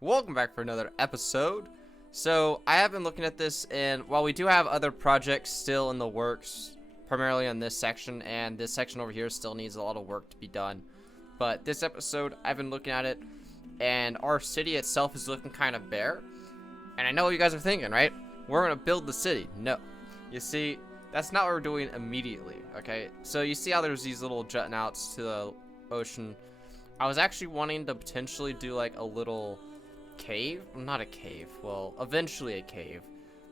Welcome back for another episode. So I have been looking at this, and while we do have other projects still in the works, primarily on this section, and this section over here still needs a lot of work to be done, but this episode I've been looking at it, and our city itself is looking kind of bare. And I know what you guys are thinking, right? We're gonna build the city. No, you see, that's not what we're doing immediately. Okay, so you see how there's these little jutting outs to the ocean. I was actually wanting to potentially do like a little cave, not a cave, well, eventually a cave,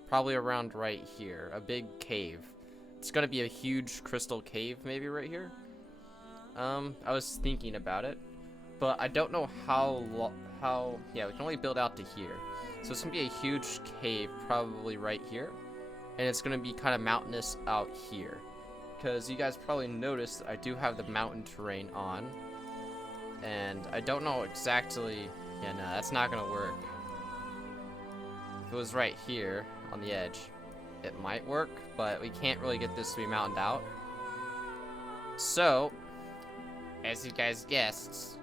probably around right here, a big cave. It's gonna be a huge crystal cave, maybe right here. I was thinking about it, but I don't know yeah, we can only build out to here. So it's gonna be a huge cave, probably right here, and it's gonna be kind of mountainous out here, because you guys probably noticed I do have the mountain terrain on, and I don't know exactly. Yeah, no, that's not gonna work. If it was right here on the edge, it might work, but we can't really get this to be mountained out. So, as you guys guessed,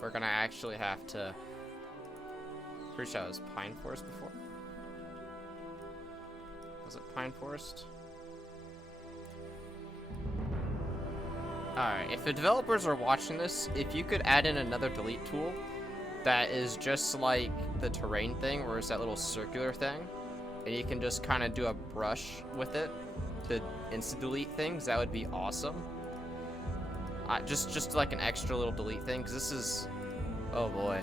we're gonna actually have to. Pretty sure it was pine forest before. Was it pine forest? Alright, if the developers are watching this, if you could add in another delete tool that is just like the terrain thing, where it's that little circular thing, and you can just kind of do a brush with it to insta delete things, that would be awesome. Just like an extra little delete thing, because this is, oh boy,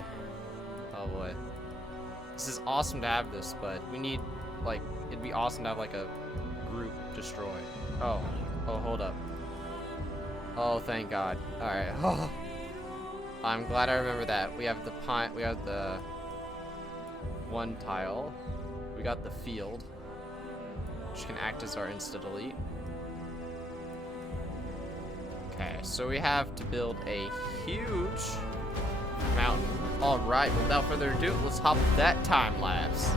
this is awesome to have this, but we need, like, it'd be awesome to have like a group destroy. Oh, hold up. Oh, thank God. All right. Oh. I'm glad I remember that. We have the pine, we have the one tile, we got the field, which can act as our insta-delete. Okay, so we have to build a huge mountain. Alright, without further ado, let's hop that time lapse.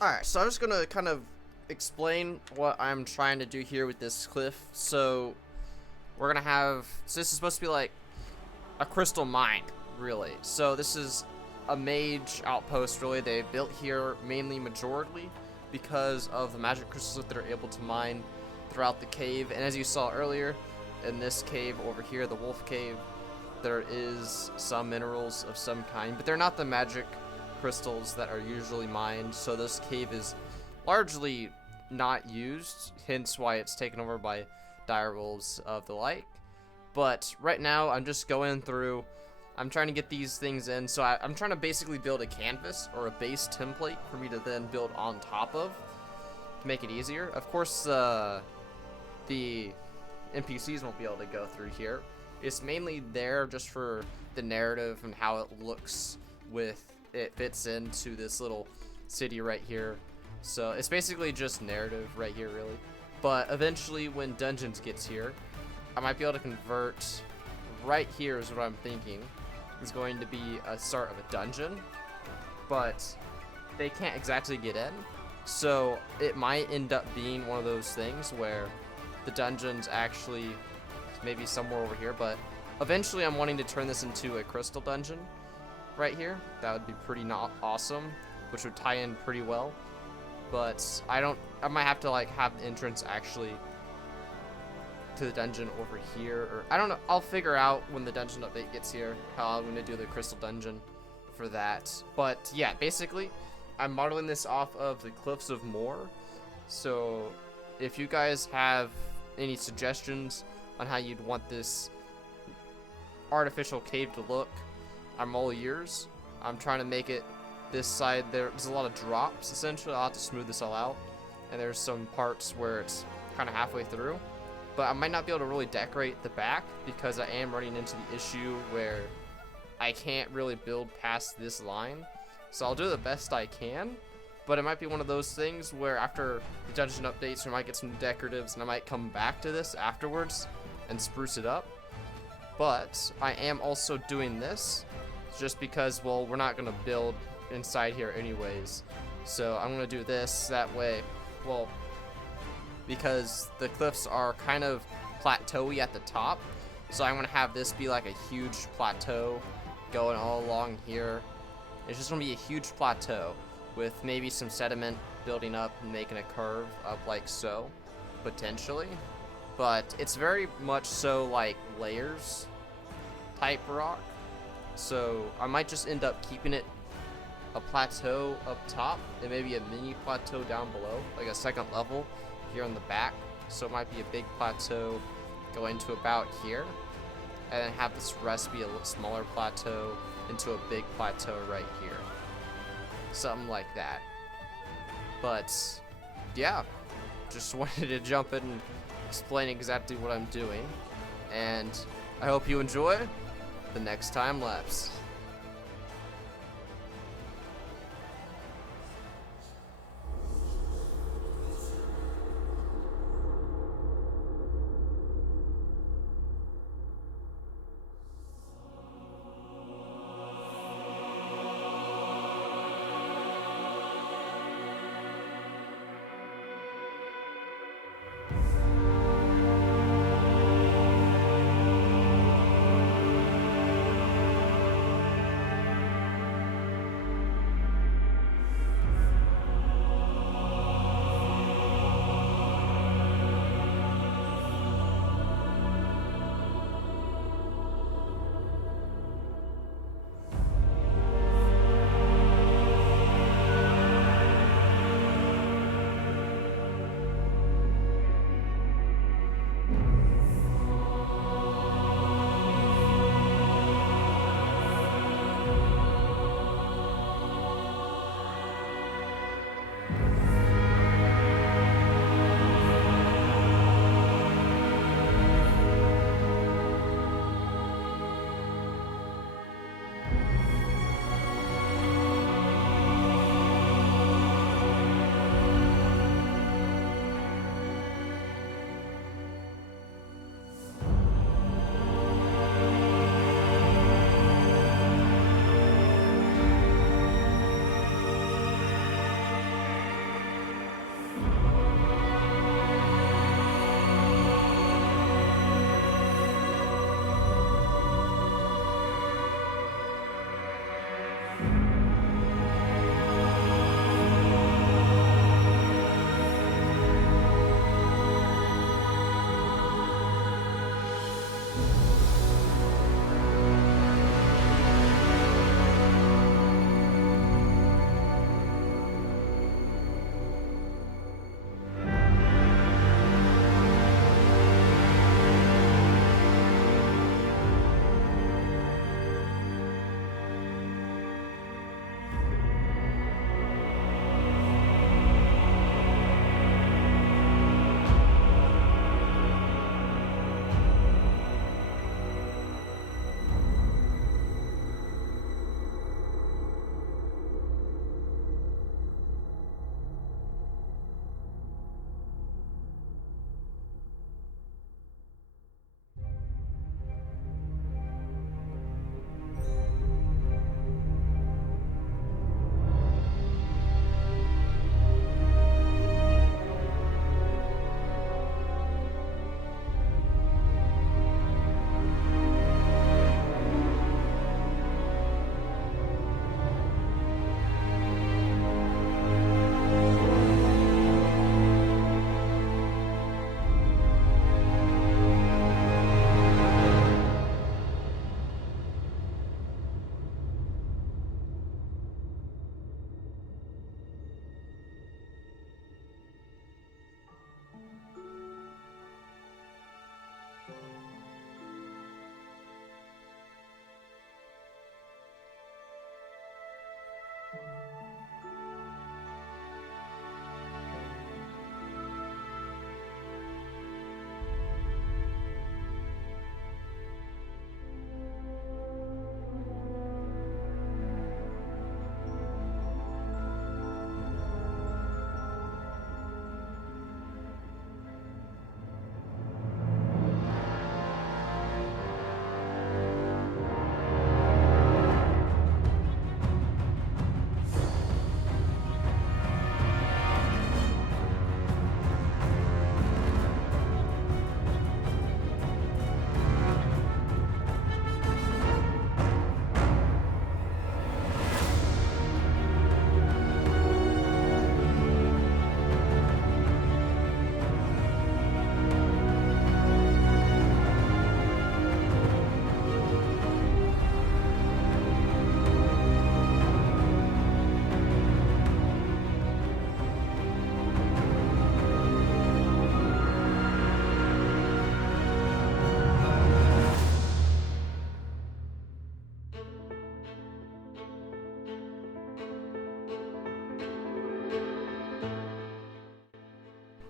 Alright, so I'm just gonna kind of explain what I'm trying to do here with this cliff. So we're gonna have, so this is supposed to be like a crystal mine, really. So this is a mage outpost, really. They built here mainly majorly because of the magic crystals that they're able to mine throughout the cave. And as you saw earlier, in this cave over here, the wolf cave, there is some minerals of some kind, but they're not the magic crystals that are usually mined. So this cave is largely not used, hence why it's taken over by direwolves of the like. But right now I'm just going through, I'm trying to get these things in. So I'm trying to basically build a canvas or a base template for me to then build on top of to make it easier. Of course, the NPCs won't be able to go through here. It's mainly there just for the narrative and how it looks with it fits into this little city right here. So it's basically just narrative right here, really. But eventually when Dungeons gets here, I might be able to convert right here is what I'm thinking is going to be a start of a dungeon, but they can't exactly get in. So it might end up being one of those things where the dungeon's actually maybe somewhere over here, but eventually I'm wanting to turn this into a crystal dungeon right here. That would be pretty awesome, which would tie in pretty well. But I might have to like have the entrance actually to the dungeon over here, or I don't know. I'll figure out when the dungeon update gets here how I'm gonna do the crystal dungeon for that. But yeah, basically I'm modeling this off of the Cliffs of Moher. So if you guys have any suggestions on how you'd want this artificial cave to look, I'm all ears. I'm trying to make it this side, there's a lot of drops essentially. I'll have to smooth this all out, and there's some parts where it's kind of halfway through, but I might not be able to really decorate the back because I am running into the issue where I can't really build past this line. So I'll do the best I can, but it might be one of those things where after the dungeon updates we might get some decoratives and I might come back to this afterwards and spruce it up. But I am also doing this just because, well, we're not gonna build inside here anyways, so I'm gonna do this that way. Well, because the cliffs are kind of plateau-y at the top, so I'm gonna have this be like a huge plateau going all along here. It's just gonna be a huge plateau with maybe some sediment building up and making a curve up like so, potentially. But it's very much so like layers type rock, so I might just end up keeping it a plateau up top and maybe a mini plateau down below, like a second level here on the back. So it might be a big plateau going to about here, and then have this rest be a little smaller plateau into a big plateau right here, something like that. But yeah, just wanted to jump in and explain exactly what I'm doing, and I hope you enjoy the next time lapse.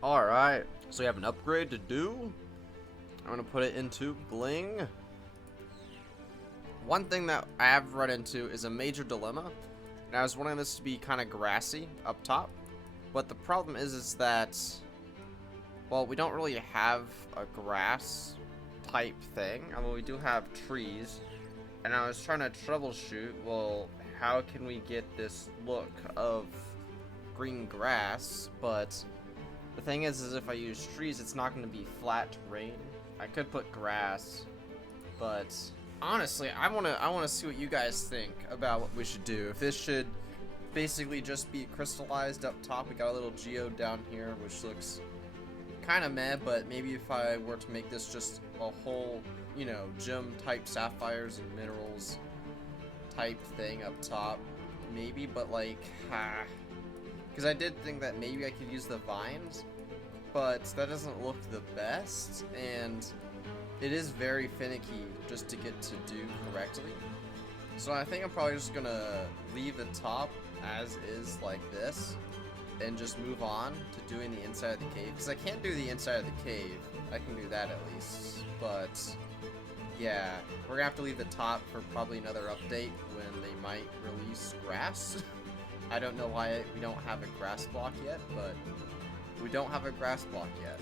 Alright, so we have an upgrade to do. I'm gonna put it into bling. One thing that I have run into is a major dilemma, and I was wanting this to be kind of grassy up top, but the problem is that, well, we don't really have a grass type thing. I mean, we do have trees, and I was trying to troubleshoot, well, how can we get this look of green grass, but the thing is if I use trees, it's not going to be flat terrain. I could put grass, but honestly, I want to see what you guys think about what we should do. If this should basically just be crystallized up top. We got a little geode down here, which looks kind of meh, but maybe if I were to make this just a whole, you know, gem type sapphires and minerals type thing up top, maybe, but like, because I did think that maybe I could use the vines, but that doesn't look the best, and it is very finicky just to get to do correctly. So I think I'm probably just gonna leave the top as is like this, and just move on to doing the inside of the cave, because I can't do the inside of the cave. I can do that at least, but yeah, we're gonna have to leave the top for probably another update when they might release grass. I don't know why we don't have a grass block yet, but we don't have a grass block yet.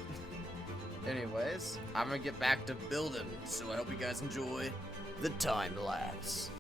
Anyways, I'm gonna get back to building, so I hope you guys enjoy the time lapse.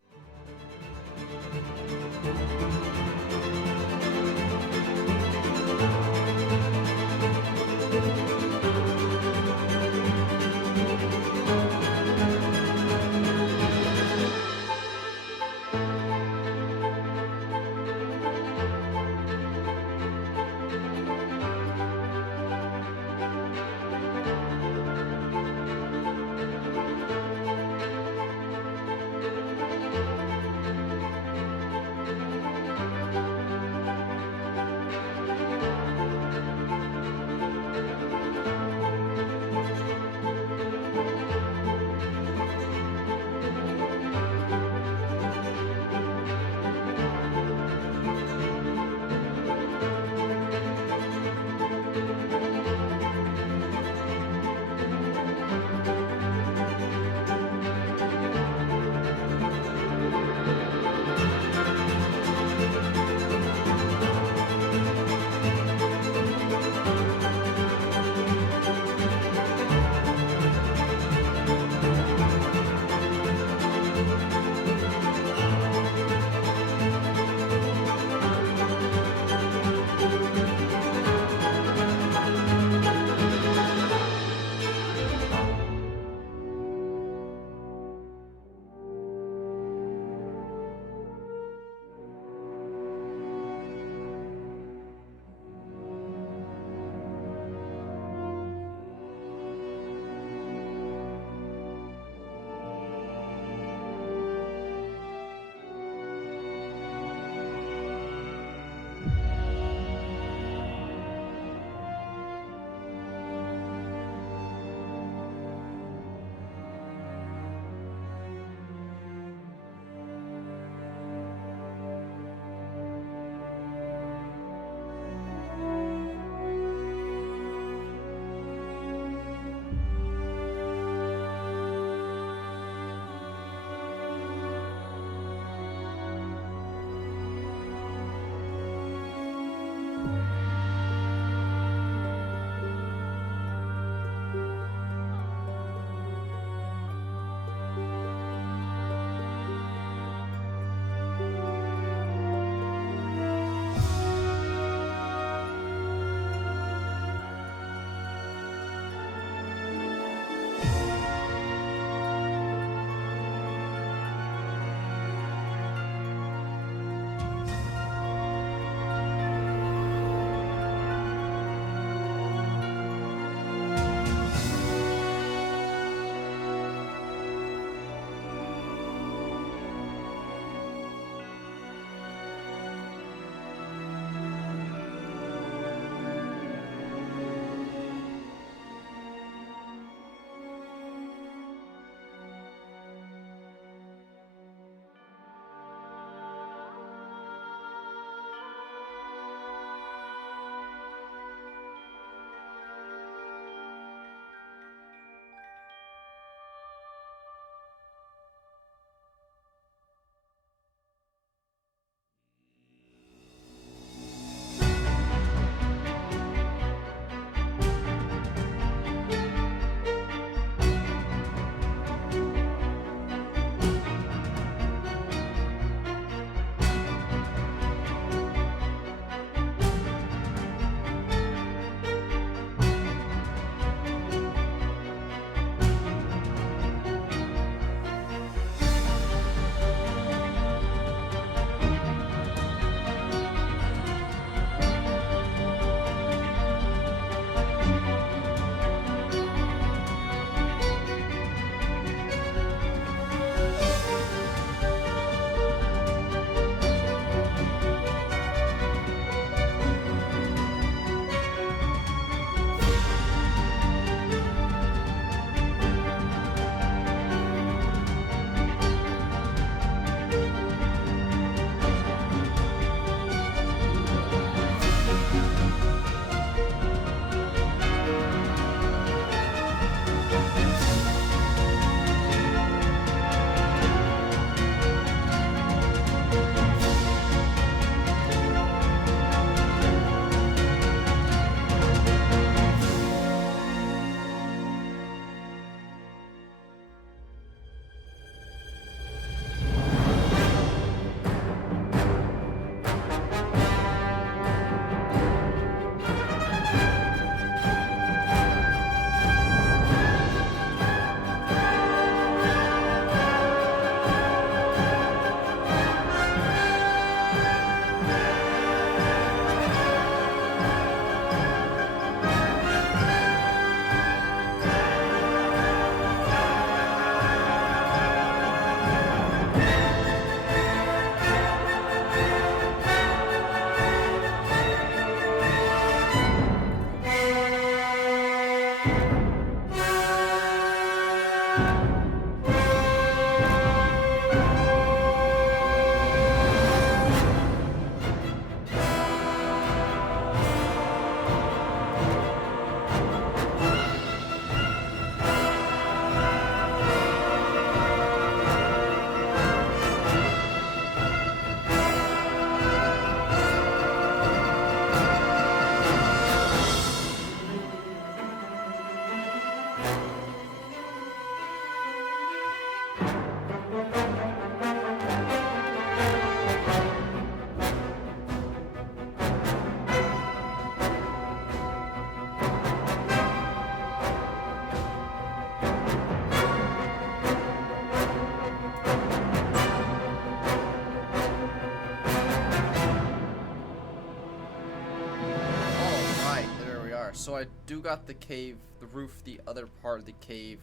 so I do got the cave, the roof, the other part of the cave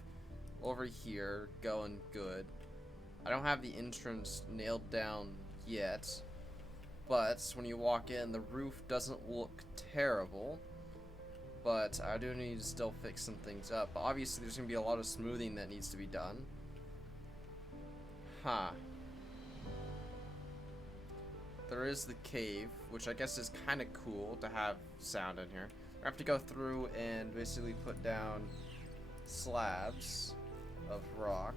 over here going good. I don't have the entrance nailed down yet, but when you walk in, the roof doesn't look terrible. But I do need to still fix some things up. Obviously, there's going to be a lot of smoothing that needs to be done. There is the cave, which I guess is kind of cool to have sound in here. I have to go through and basically put down slabs of rock,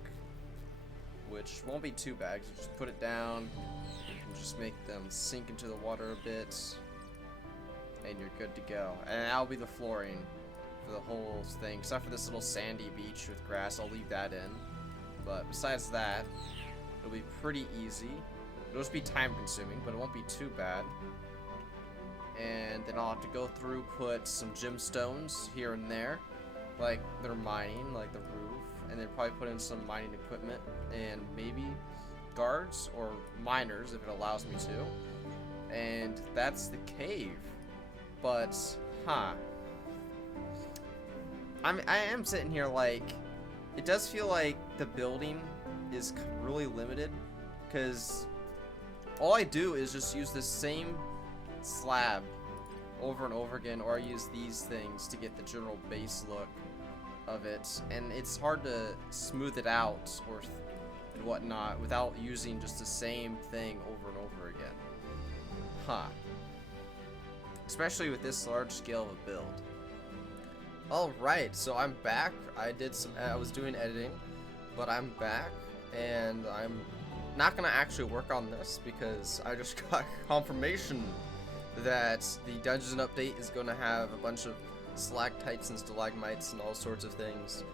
which won't be too bad. You just put it down and just make them sink into the water a bit, and you're good to go. And that'll be the flooring for the whole thing, except for this little sandy beach with grass. I'll leave that in. But besides that, it'll be pretty easy. It'll just be time consuming, but it won't be too bad. And then I'll have to go through, put some gemstones here and there, like they're mining, like the roof, and then probably put in some mining equipment and maybe guards or miners if it allows me to. And that's the cave. But, I am sitting here like, it does feel like the building is really limited, because all I do is just use the same slab over and over again, or I use these things to get the general base look of it, and it's hard to smooth it out or and whatnot without using just the same thing over and over again. Especially with this large scale of a build. Alright, so I'm back. I was doing editing, but I'm back, and I'm not gonna actually work on this because I just got confirmation that the dungeon update is gonna have a bunch of stalactites and stalagmites and all sorts of things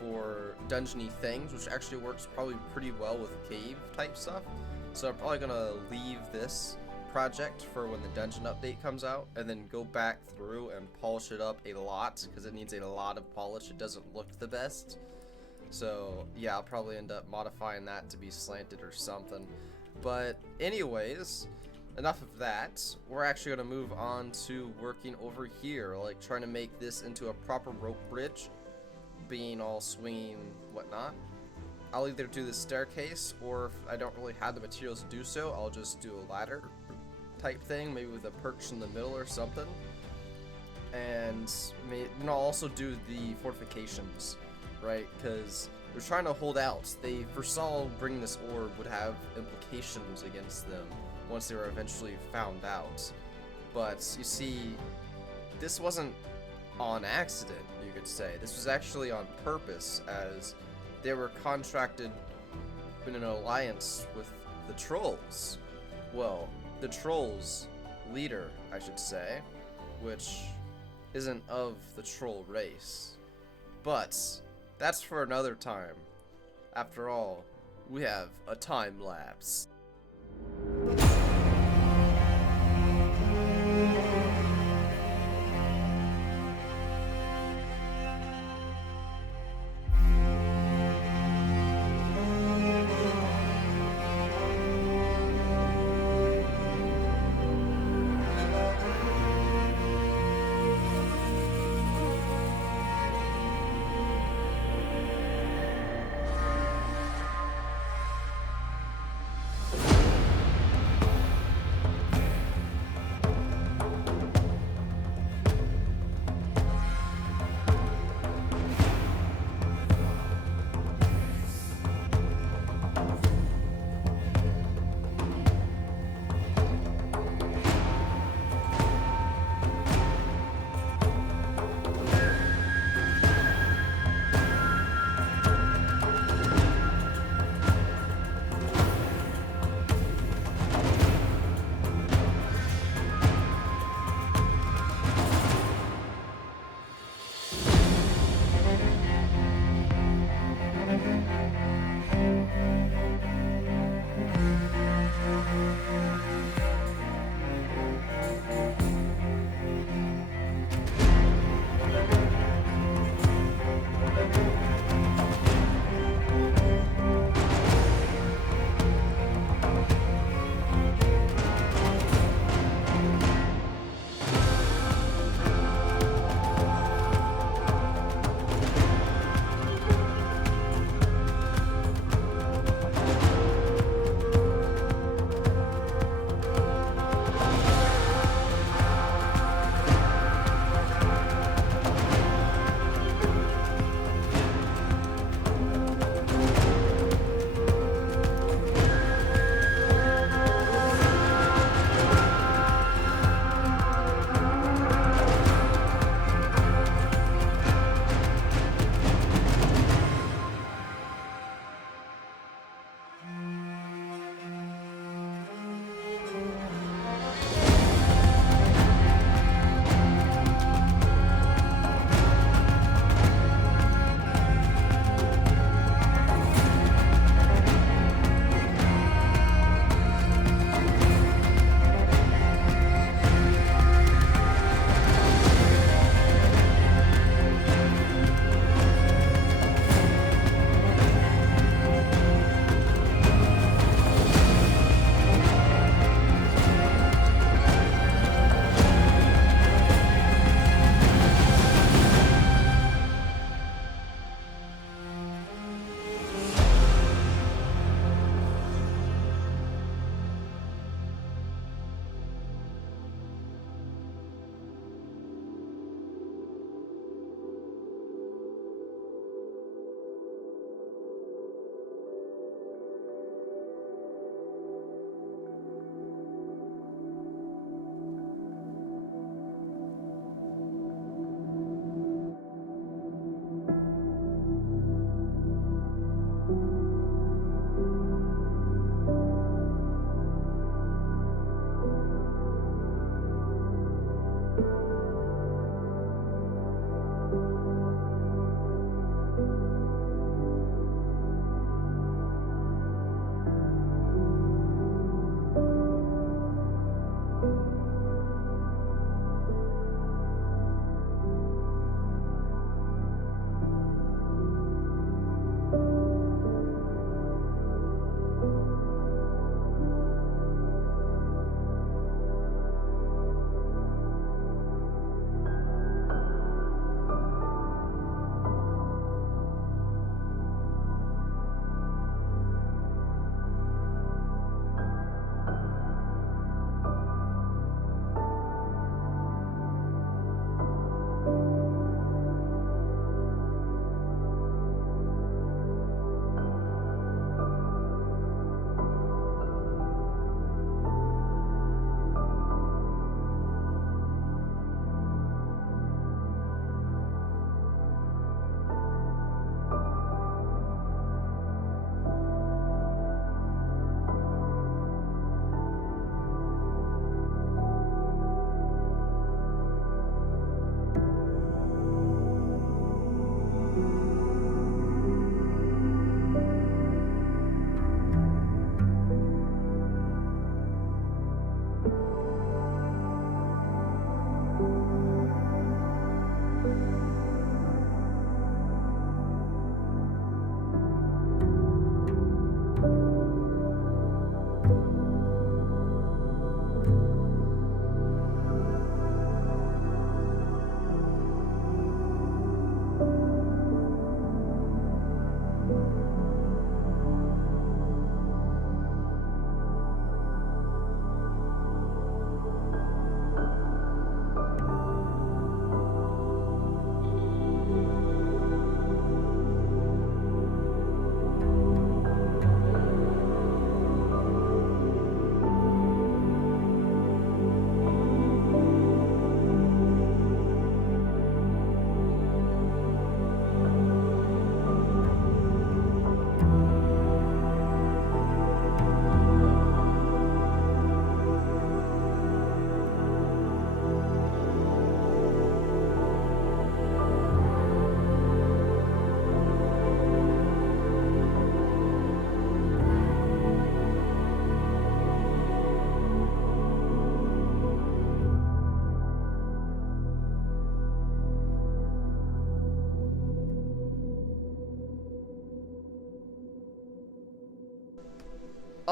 for dungeony things, which actually works probably pretty well with cave type stuff. So I'm probably gonna leave this project for when the dungeon update comes out, and then go back through and polish it up a lot, because it needs a lot of polish. It doesn't look the best. So yeah, I'll probably end up modifying that to be slanted or something. But anyways, enough of that. We're actually going to move on to working over here, like trying to make this into a proper rope bridge, being all swinging whatnot. I'll either do the staircase, or if I don't really have the materials to do so, I'll just do a ladder type thing, maybe with a perch in the middle or something. And I'll also do the fortifications, right? Because they're trying to hold out. They foresaw bringing this orb would have implications against them once they were eventually found out. But you see, this wasn't on accident, you could say. This was actually on purpose, as they were contracted in an alliance with the trolls. Well, the trolls leader, I should say, which isn't of the troll race. But that's for another time. After all, we have a time lapse.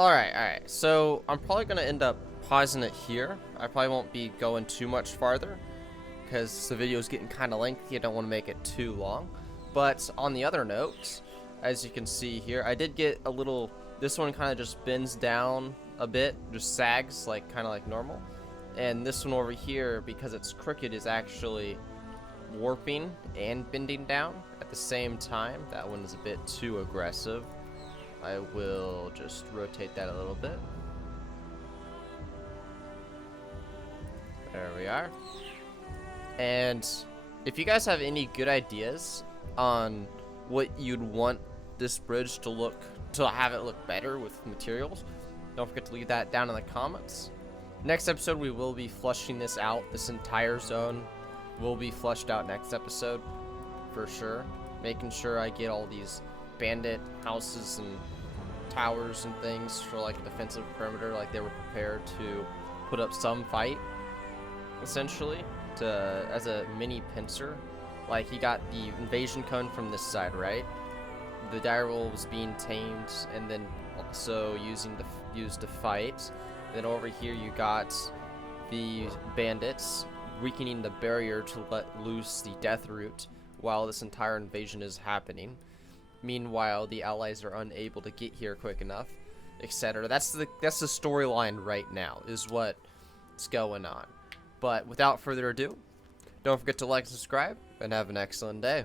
Alright. So I'm probably gonna end up pausing it here. I probably won't be going too much farther because the video is getting kind of lengthy. I don't want to make it too long. But on the other note, as you can see here, I did get a little, this one kind of just bends down a bit, just sags like kind of like normal. And this one over here, because it's crooked, is actually warping and bending down at the same time. That one is a bit too aggressive. I will just rotate that a little bit. There we are. And if you guys have any good ideas on what you'd want this bridge to have it look better with materials, don't forget to leave that down in the comments. Next episode, we will be flushing this out. This entire zone will be flushed out next episode for sure. Making sure I get all these bandit houses and towers and things for like a defensive perimeter, like they were prepared to put up some fight essentially to as a mini pincer. Like, he got the invasion cone from this side, right? The direwolf was being tamed and then also used to fight. Then over here you got the bandits weakening the barrier to let loose the death root while this entire invasion is happening. Meanwhile, the allies are unable to get here quick enough, etc. That's the storyline right now, is what's going on. But without further ado, don't forget to like and subscribe, and have an excellent day.